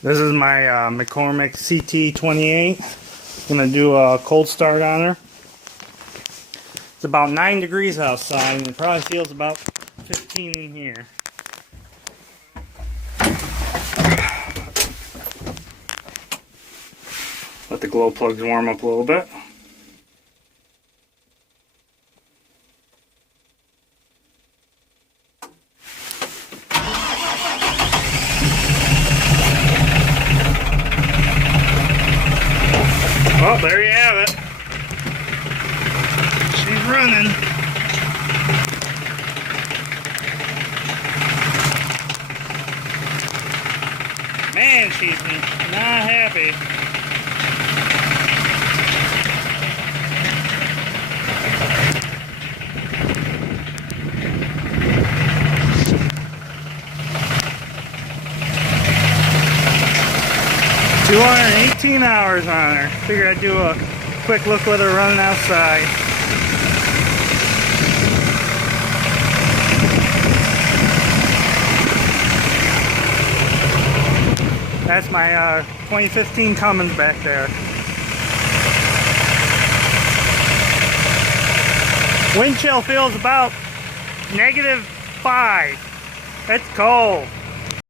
This is my McCormick CT28. Gonna do a cold start on her. It's about 9 degrees outside, and it probably feels about 15 in here. Let the glow plugs warm up a little bit. Well, there you have it. She's running. Man, she's not happy. $218 hours on her. Figured I'd do a quick look with her running outside. That's my 2015 Cummins back there. Wind chill feels about -5. It's cold.